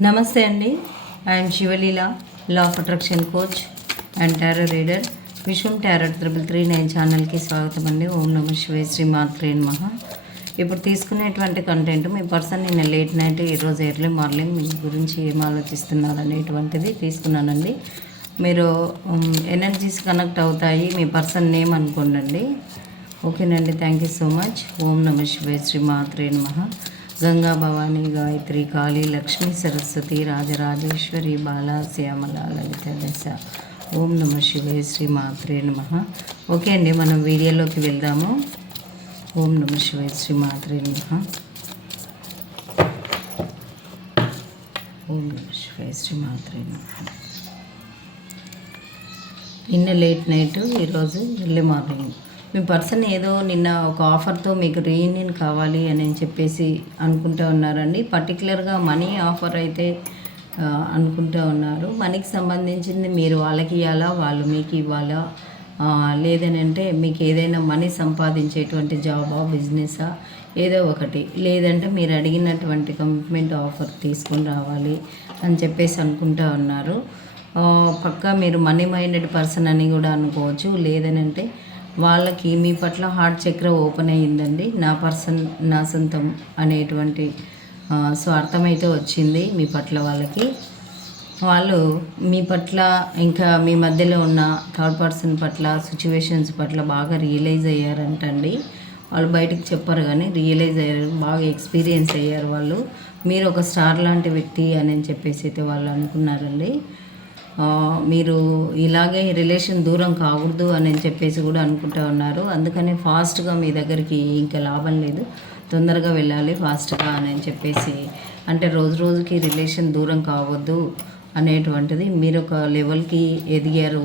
నమస్తే అండి. I am Sivaleela, law of attraction coach and tarot reader. Vishwam tarot 339 ఛానల్కి స్వాగతం అండి. ఓం నమ శివాయ, శ్రీ మాత్రే నమః. ఇప్పుడు తీసుకునేటువంటి కంటెంట్ మీ పర్సన్ నిన్న లేట్ నైట్, ఈరోజు ఎర్లీ మార్నింగ్ మీ గురించి ఏం ఆలోచిస్తున్నారు అనేటువంటిది తీసుకున్నానండి. మీరు ఎనర్జీస్ కనెక్ట్ అవుతాయి, మీ పర్సన్ నేమ్ అనుకోండి. ఓకేనండి, థ్యాంక్ యూ సో మచ్. ఓం నమ శివాయ, శ్రీ మాత్రే నమః. గంగా భవానీ, గాయత్రి, కాళీ, లక్ష్మీ, సరస్వతి, రాజరాజేశ్వరి, బాలా, శ్యామల, లలిత దశ. ఓం నమ శివాయ, శ్రీ మాత్రే నమః. ఓకే అండి, మనం వీడియోలోకి వెళ్దాము. ఓం నమ శివాయ, శ్రీ మాత్రే నమః. ఓం నమ శివాయ, శ్రీ మాత్రే నమః. నిన్న లేట్ నైట్, ఈరోజు ఎర్లీ మార్నింగ్. మీ పర్సన్ ఏదో నిన్న ఒక ఆఫర్తో మీకు రీయూనియన్ కావాలి అని చెప్పేసి అనుకుంటూ ఉన్నారండి. పర్టికులర్గా మనీ ఆఫర్ అయితే అనుకుంటూ ఉన్నారు. మనీకి సంబంధించింది మీరు వాళ్ళకి ఇవ్వాలా, వాళ్ళు మీకు ఇవ్వాలా, లేదనంటే మీకు ఏదైనా మనీ సంపాదించేటువంటి జాబా, బిజినెసా, ఏదో ఒకటి, లేదంటే మీరు అడిగినటువంటి కమిట్మెంట్ ఆఫర్ తీసుకొని రావాలి అని చెప్పేసి అనుకుంటూ ఉన్నారు. పక్కా మీరు మనీ మైండెడ్ పర్సన్ అని కూడా అనుకోవచ్చు. లేదనంటే వాళ్ళకి మీ పట్ల హార్ట్ చక్ర ఓపెన్ అయ్యిందండి. నా పర్సన్ నా సొంతం అనేటువంటి స్వార్థం అయితే వచ్చింది మీ పట్ల వాళ్ళకి. వాళ్ళు మీ పట్ల, ఇంకా మీ మధ్యలో ఉన్న థర్డ్ పర్సన్ పట్ల, సిచ్యువేషన్స్ పట్ల బాగా రియలైజ్ అయ్యారంటండి. వాళ్ళు బయటకు చెప్పారు కానీ రియలైజ్ అయ్యారు, బాగా ఎక్స్పీరియన్స్ అయ్యారు వాళ్ళు. మీరు ఒక స్టార్ లాంటి వ్యక్తి అని చెప్పేసి అయితే వాళ్ళు అనుకున్నారండి. మీరు ఇలాగే రిలేషన్ దూరం కాకూడదు అని చెప్పేసి కూడా అనుకుంటూ ఉన్నారు. అందుకని ఫాస్ట్గా మీ దగ్గరికి ఇంకా లాభం లేదు, తొందరగా వెళ్ళాలి ఫాస్ట్గా అని చెప్పేసి, అంటే రోజు రోజుకి రిలేషన్ దూరం కావద్దు అనేటువంటిది. మీరు ఒక లెవెల్కి ఎదిగారు,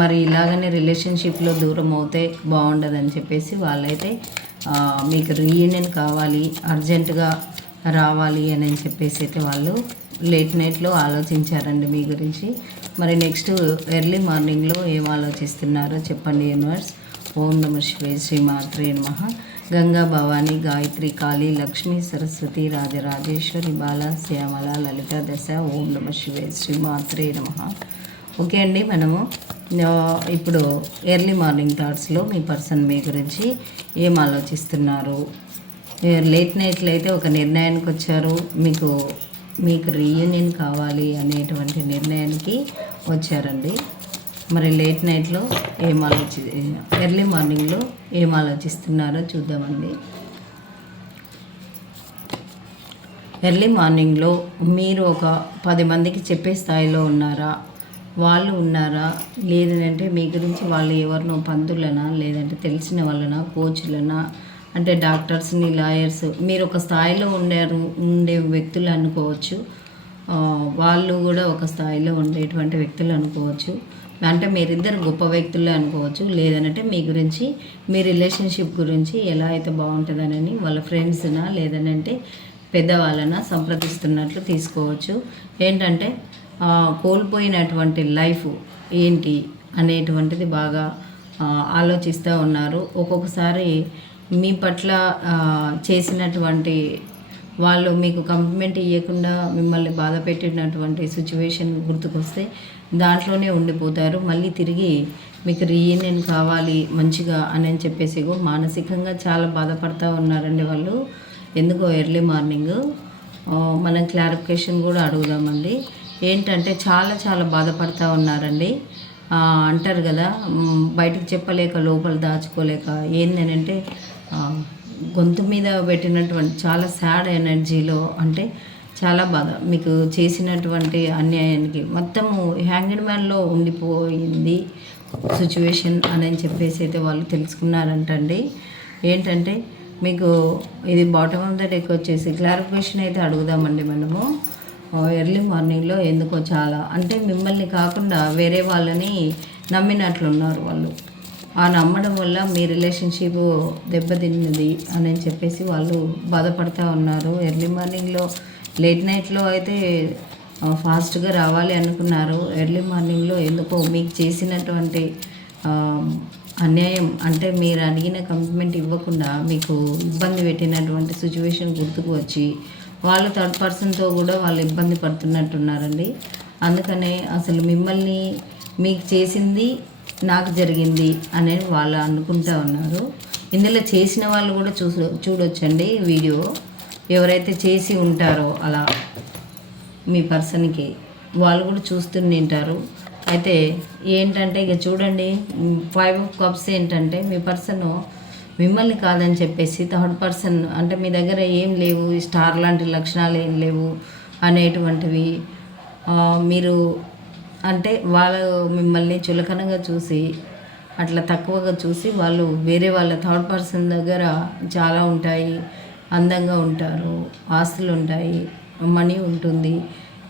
మరి ఇలాగనే రిలేషన్షిప్లో దూరం అవుతే బాగుండదని చెప్పేసి వాళ్ళైతే మీకు రీయూనియన్ కావాలి, అర్జెంటుగా రావాలి అని చెప్పేసి అయితే వాళ్ళు లేట్ నైట్లో ఆలోచించారండి మీ గురించి. మరి నెక్స్ట్ ఎర్లీ మార్నింగ్లో ఏం ఆలోచిస్తున్నారో చెప్పండి యూనివర్స్. ఓం నమ శివాయ, శ్రీ మాత్రే నమః. గంగా భవానీ, గాయత్రి, కాళీ, లక్ష్మీ, సరస్వతి, రాజరాజేశ్వరి, బాలా, శ్యామల, లలిత దశ. ఓం నమ శివాయ, శ్రీ మాత్రే నమః. ఓకే అండి, మనము ఇప్పుడు ఎర్లీ మార్నింగ్ థాట్స్లో మీ పర్సన్ మీ గురించి ఏం ఆలోచిస్తున్నారు. లేట్ నైట్లో అయితే ఒక నిర్ణయానికి వచ్చారు, మీకు రీయూనియన్ కావాలి అనేటువంటి నిర్ణయానికి వచ్చారండి. మరి లేట్ నైట్లో ఎర్లీ మార్నింగ్లో ఏం ఆలోచిస్తున్నారో చూద్దామండి. ఎర్లీ మార్నింగ్లో మీరు ఒక 10 మందికి చెప్పే స్థాయిలో ఉన్నారా, వాళ్ళు ఉన్నారా, లేదంటే మీ గురించి వాళ్ళు ఎవరినో పంతులనా, లేదంటే తెలిసిన వాళ్ళనా, కోచ్లనా, అంటే డాక్టర్స్ని, లాయర్స్, మీరు ఒక స్థాయిలో ఉండే వ్యక్తులు అనుకోవచ్చు. వాళ్ళు కూడా ఒక స్థాయిలో ఉండేటువంటి వ్యక్తులు అనుకోవచ్చు. అంటే మీరిద్దరు గొప్ప వ్యక్తులే అనుకోవచ్చు. లేదనంటే మీ గురించి, మీ రిలేషన్షిప్ గురించి ఎలా అయితే బాగుంటుందనని వాళ్ళ ఫ్రెండ్స్నా, లేదనంటే పెద్దవాళ్ళనా సంప్రదిస్తున్నట్లు తీసుకోవచ్చు. ఏంటంటే కోల్పోయినటువంటి లైఫ్ ఏంటి అనేటువంటిది బాగా ఆలోచిస్తూ ఉన్నారు. ఒక్కొక్కసారి మీ పట్ల చేసినటువంటి వాళ్ళు మీకు కమిట్మెంట్ ఇవ్వకుండా మిమ్మల్ని బాధ పెట్టినటువంటి సిచ్యువేషన్ గుర్తుకొస్తే దాంట్లోనే ఉండిపోతారు. మళ్ళీ తిరిగి మీకు రీయూనియన్ కావాలి మంచిగా అని చెప్పేసి మానసికంగా చాలా బాధపడుతూ ఉన్నారండి వాళ్ళు. ఎందుకో ఎర్లీ మార్నింగ్ మనం క్లారిఫికేషన్ కూడా అడుగుదామండి. ఏంటంటే చాలా చాలా బాధపడుతూ ఉన్నారండి. అంటారు కదా, బయటకు చెప్పలేక లోపల దాచుకోలేక, ఏంటంటే గొంతు మీద పెట్టినటువంటి చాలా సాడ్ ఎనర్జీలో, అంటే చాలా బాధ మీకు చేసినటువంటి అన్యాయానికి మొత్తము హ్యాంగ్డ్ మ్యాన్లో ఉండిపోయింది సిచ్యువేషన్ అని చెప్పేసి అయితే వాళ్ళు తెలుసుకున్నారంటండి. ఏంటంటే మీకు ఇది బాటమ్ ఆఫ్ ద డెక్ వచ్చేసి క్లారిఫికేషన్ అయితే అడుగుదామండి మనము. ఎర్లీ మార్నింగ్లో ఎందుకో చాలా, అంటే మిమ్మల్ని కాకుండా వేరే వాళ్ళని నమ్మినట్లున్నారు వాళ్ళు. ఆ నమ్మడం వల్ల మీ రిలేషన్షిప్ దెబ్బతిన్నది అని చెప్పేసి వాళ్ళు బాధపడుతూ ఉన్నారు. ఎర్లీ మార్నింగ్లో, లేట్ నైట్లో అయితే ఫాస్ట్గా రావాలి అనుకున్నారు. ఎర్లీ మార్నింగ్లో ఎందుకో మీకు చేసినటువంటి అన్యాయం, అంటే మీరు అడిగిన కమిట్మెంట్ ఇవ్వకుండా మీకు ఇబ్బంది పెట్టినటువంటి సిచ్యువేషన్ గుర్తుకు వచ్చి వాళ్ళు థర్డ్ పర్సన్తో కూడా వాళ్ళు ఇబ్బంది పడుతున్నట్టున్నారండి. అందుకనే అసలు మిమ్మల్ని మీకు చేసింది నాకు జరిగింది అనేది వాళ్ళు అనుకుంటా ఉన్నారు. ఇందులో చేసిన వాళ్ళు కూడా చూడొచ్చండి వీడియో. ఎవరైతే చేసి ఉంటారో అలా మీ పర్సన్కి వాళ్ళు కూడా చూస్తుంటారు. అయితే ఏంటంటే ఇక చూడండి 5 of cups ఏంటంటే మీ పర్సన్ మిమ్మల్ని కాదని చెప్పేసి థర్డ్ పర్సన్ అంటే మీ దగ్గర ఏం లేవు, స్టార్ లాంటి లక్షణాలు ఏం లేవు అనేటువంటివి మీరు అంటే వాళ్ళు మిమ్మల్ని చులకనగా చూసి అట్లా తక్కువగా చూసి వాళ్ళు వేరే వాళ్ళ థర్డ్ పర్సన్ దగ్గర చాలా ఉంటాయి, అందంగా ఉంటారు, ఆస్తులు ఉంటాయి, మనీ ఉంటుంది,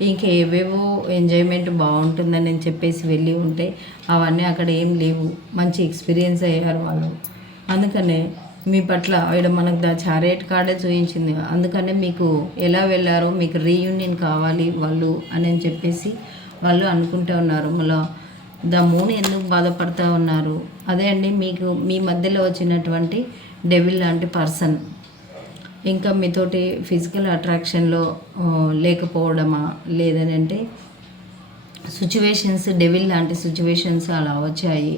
ఇంకా ఏవేవో ఎంజాయ్మెంట్ బాగుంటుందని నేను చెప్పేసి వెళ్ళి ఉంటే అవన్నీ అక్కడ ఏం లేవు. మంచి ఎక్స్పీరియన్స్ అయ్యారు వాళ్ళు. అందుకనే మీ పట్ల ఇక్కడ మనకు చారియట్ కార్డే చూపించింది. అందుకనే మీకు ఎలా వెళ్ళారో మీకు రీయూనియన్ కావాలి వాళ్ళు అని చెప్పేసి వాళ్ళు అనుకుంటూ ఉన్నారు. మళ్ళీ మూన్ ఎందుకు బాధపడుతూ ఉన్నారు? అదే అండి, మీకు మీ మధ్యలో వచ్చినటువంటి డెవిల్ లాంటి పర్సన్ ఇంకా మీతోటి ఫిజికల్ అట్రాక్షన్లో లేకపోవడమా, లేదనంటే సిచ్యువేషన్స్ డెవిల్ లాంటి సిచ్యువేషన్స్ అలా వచ్చాయి,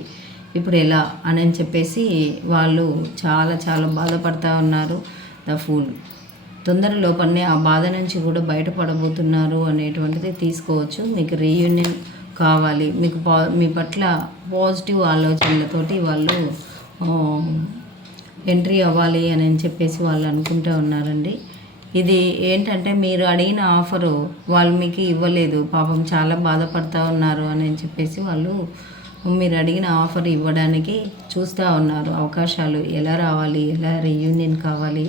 ఇప్పుడు ఎలా అని చెప్పేసి వాళ్ళు చాలా చాలా బాధపడుతూ ఉన్నారు. ద ఫూల్ తొందరలోపలనే ఆ బాధ నుంచి కూడా బయటపడబోతున్నారు అనేటువంటిది తీసుకోవచ్చు. మీకు రీయూనియన్ కావాలి, మీకు మీ పట్ల పాజిటివ్ ఆలోచనలతోటి వాళ్ళు ఎంట్రీ అవ్వాలి అని చెప్పేసి వాళ్ళు అనుకుంటూ ఉన్నారండి. ఇది ఏంటంటే మీరు అడిగిన ఆఫరు వాళ్ళు మీకు ఇవ్వలేదు, పాపం చాలా బాధపడుతూ ఉన్నారు అని చెప్పేసి వాళ్ళు మీరు అడిగిన ఆఫర్ ఇవ్వడానికి చూస్తూ ఉన్నారు. అవకాశాలు ఎలా రావాలి, ఎలా రీయూనియన్ కావాలి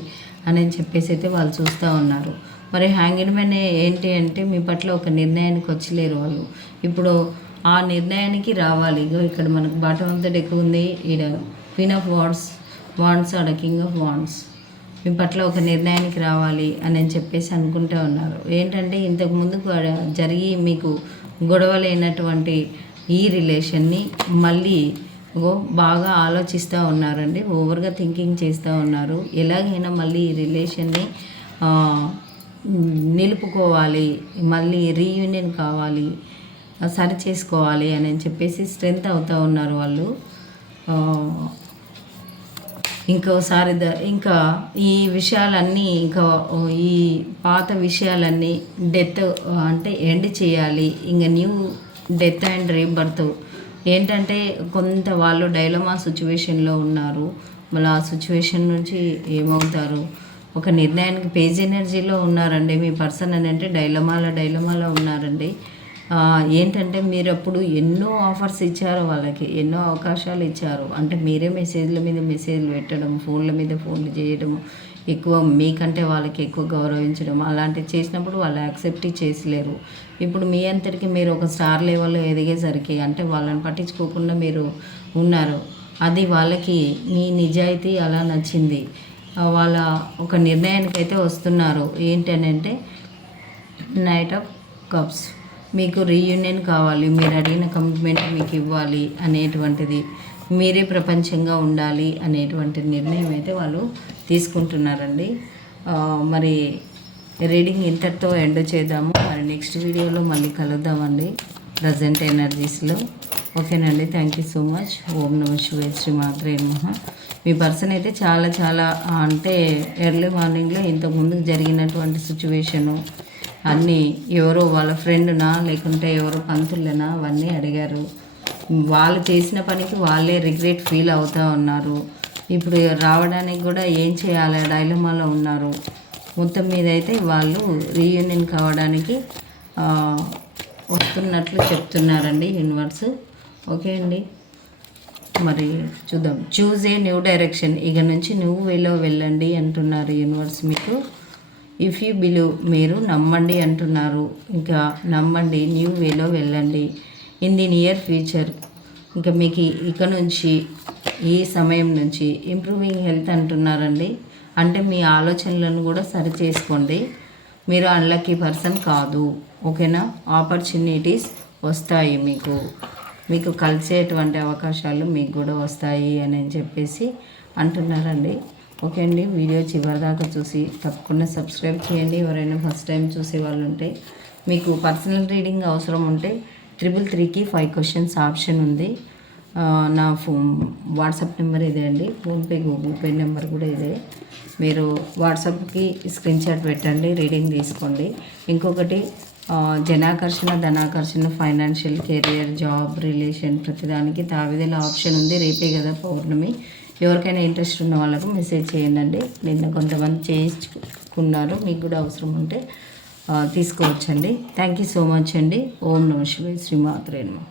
అని చెప్పేసి అయితే వాళ్ళు చూస్తూ ఉన్నారు. మరి హ్యాంగ్డ్ మ్యాన్ ఏంటి అంటే మీ పట్ల ఒక నిర్ణయానికి వచ్చలేరు వాళ్ళు. ఇప్పుడు ఆ నిర్ణయానికి రావాలి. ఇక్కడ మనకు బాటమ్ ఆఫ్ ద డెక్ ఉంది, ఈడ క్వీన్ ఆఫ్ వాండ్స్ ఆడ కింగ్ ఆఫ్ వాండ్స్. మీ పట్ల ఒక నిర్ణయానికి రావాలి అని చెప్పేసి అనుకుంటూ ఉన్నారు. ఏంటంటే ఇంతకుముందు జరిగి మీకు గొడవలైనటువంటి ఈ రిలేషన్ని మళ్ళీ బాగా ఆలోచిస్తూ ఉన్నారండి. ఓవర్గా థింకింగ్ చేస్తూ ఉన్నారు. ఎలాగైనా మళ్ళీ ఈ రిలేషన్ని నిలుపుకోవాలి, మళ్ళీ రీయూనియన్ కావాలి, సరి చేసుకోవాలి అని చెప్పేసి స్ట్రెంత్ అవుతూ ఉన్నారు వాళ్ళు. ఇంకోసారి ఇంకా ఈ విషయాలన్నీ ఇంకా ఈ పాత విషయాలన్నీ డెత్ అంటే ఎండ్ చేయాలి. ఇంకా న్యూ డెత్ అండ్ రీబర్త్ ఏంటంటే కొంత వాళ్ళు డైలమా సిచ్యువేషన్లో ఉన్నారు. మళ్ళీ ఆ సిచ్యువేషన్ నుంచి ఏమవుతారు, ఒక నిర్ణయానికి పేజ్ ఎనర్జీలో ఉన్నారండి మీ పర్సన్ అని అంటే డైలమాలో ఉన్నారండి. ఏంటంటే మీరు అప్పుడు ఎన్నో ఆఫర్స్ ఇచ్చారు వాళ్ళకి, ఎన్నో అవకాశాలు ఇచ్చారు. అంటే మీరే మెసేజ్ల మీద మెసేజ్లు పెట్టడం, ఫోన్ల మీద ఫోన్లు చేయడం, ఎక్కువ మీకంటే వాళ్ళకి ఎక్కువ గౌరవించడం అలాంటివి చేసినప్పుడు వాళ్ళు యాక్సెప్ట్ చేసలేరు. ఇప్పుడు మీ అంతటికి మీరు ఒక స్టార్ లెవెల్లో ఎదిగేసరికి అంటే వాళ్ళని పట్టించుకోకుండా మీరు ఉన్నారు. అది వాళ్ళకి మీ నిజాయితీ అలా నచ్చింది. వాళ్ళ ఒక నిర్ణయానికైతే వస్తున్నారు. ఏంటనంటే నైట్ ఆఫ్ కప్స్ మీకు రీయూనియన్ కావాలి, మీరు అడిగిన కమిట్మెంట్ మీకు ఇవ్వాలి అనేటువంటిది, మీరే ప్రపంచంగా ఉండాలి అనేటువంటి నిర్ణయం అయితే వాళ్ళు తీసుకుంటున్నారండి. మరి రీడింగ్ ఇంతటితో ఎండ్ చేద్దాము. మరి నెక్స్ట్ వీడియోలో మళ్ళీ కలుద్దామండి ప్రజెంట్ ఎనర్జీస్లో. ఓకేనండి, థ్యాంక్ యూ సో మచ్. ఓం నమః శివాయ, శ్రీ మాత్రే నమః. మీ పర్సన్ అయితే చాలా చాలా అంటే ఎర్లీ మార్నింగ్లో ఇంతకుముందు జరిగినటువంటి సిచ్యువేషను అన్నీ ఎవరో వాళ్ళ ఫ్రెండ్నా లేకుంటే ఎవరో పంతులనా అవన్నీ అడిగారు. వాళ్ళు చేసిన పనికి వాళ్ళే రిగ్రెట్ ఫీల్ అవుతూ ఉన్నారు. ఇప్పుడు రావడానికి కూడా ఏం చేయాలి డైలమాలో ఉన్నారు. మొత్తం మీద అయితే వాళ్ళు రీయూనియన్ కావడానికి వస్తున్నట్లు చెప్తున్నారండి యూనివర్స్. ఓకే అండి, మరి చూద్దాం. చూజ్ ఏ న్యూ డైరెక్షన్, ఇక నుంచి నువ్వు వేలో వెళ్ళండి అంటున్నారు యూనివర్స్ మీకు. ఇఫ్ యూ బిలీవ్, మీరు నమ్మండి అంటున్నారు. ఇంకా నమ్మండి, న్యూ వేలో వెళ్ళండి. ఇన్ ది నియర్ ఫ్యూచర్, ఇంకా మీకు ఇక నుంచి ఈ సమయం నుంచి ఇంప్రూవింగ్ హెల్త్ అంటున్నారండి. అంటే మీ ఆలోచనలను కూడా సరి చేసుకోండి. మీరు అన్లక్కీ పర్సన్ కాదు. ఓకేనా, ఆపర్చునిటీస్ వస్తాయి, మీకు కలిసేటువంటి అవకాశాలు మీకు కూడా వస్తాయి అని చెప్పేసి అంటున్నారండి. ఓకే అండి, వీడియో చివరిదాకా చూసి తప్పకుండా సబ్స్క్రైబ్ చేయండి. ఎవరైనా ఫస్ట్ టైం చూసే వాళ్ళు ఉంటే, మీకు పర్సనల్ రీడింగ్ అవసరం ఉంటే 333కి 5 క్వశ్చన్స్ ఆప్షన్ ఉంది. నా వాట్సాప్ నెంబర్ ఇదే అండి, ఫోన్పే గూగుల్ పే నెంబర్ కూడా ఇదే. మీరు వాట్సాప్కి స్క్రీన్ షాట్ పెట్టండి, రీడింగ్ తీసుకోండి. ఇంకొకటి జనాకర్షణ, ధనాకర్షణ, ఫైనాన్షియల్, కెరియర్, జాబ్, రిలేషన్, ప్రతిదానికి తావిదేల ఆప్షన్ ఉంది. రేపే కదా పౌర్ణమి. ఎవరికైనా ఇంట్రెస్ట్ ఉన్న వాళ్ళకు మెసేజ్ చేయండి. నిన్న కొంతమంది చేయించుకున్నారు, మీకు కూడా అవసరం ఉంటే తీసుకోవచ్చండి. థ్యాంక్ యూ సో మచ్ అండి. ఓం నమః శివాయ. శ్రీమాత్రే నమః.